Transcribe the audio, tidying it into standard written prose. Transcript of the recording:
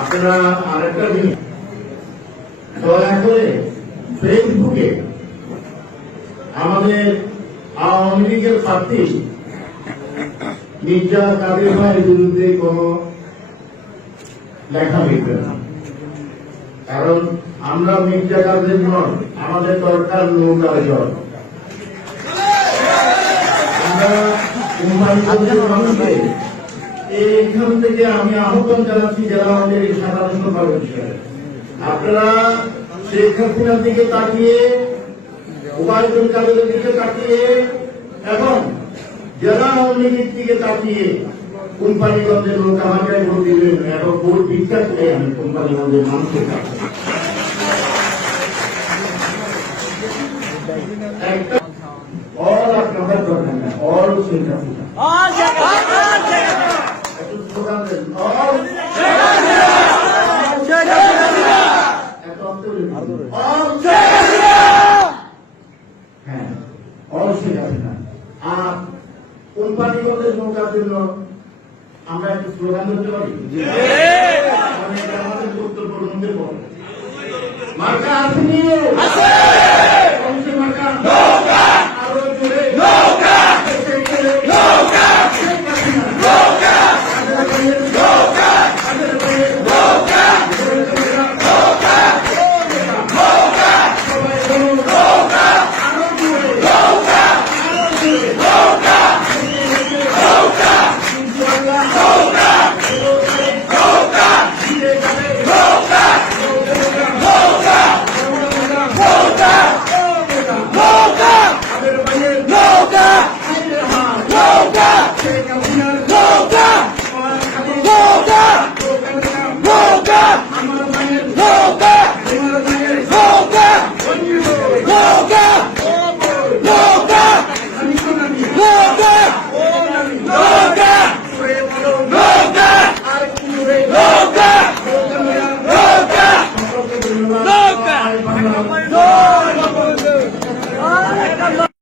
আপনারা আরেকটা জিনিস দয়া করে ফেসবুকে আমাদের আওয়ামী লীগের প্রার্থী মির্জা কাদের ভাইয়ের বিরুদ্ধে কোন লেখা লিখবে না, কারণ আমরা মির্জা কাদের নয়, আমাদের দরকার নৌকার জল। আমরা এইখান থেকে আমি আহ্বান জানাচ্ছি যারা আমাদের এই সাধারণ সম্পাদক হিসেবে, আপনারা শেখ হাসিনার দিকে তাকিয়ে, ওবায়দুল কাদেরের দিকে তাকিয়ে এবং জেলা আওয়ামী লীগের দিকে তাকিয়ে কোম্পানিগঞ্জের লোক আমাকে ভোট দিবেন এবং ভোট ভিক্ষা করে আমি কোম্পানিগঞ্জের মানুষের কাছে একটা অল আপনাদের দরকার না, অল শেখ হাসিনা স্লোগান দেন, অল আর কোম্পানিগঞ্জের নৌকার জন্য আমরা একটু স্লোগান দিতে পারি, আমাদের বক্তব্য মার্কা আসেনি।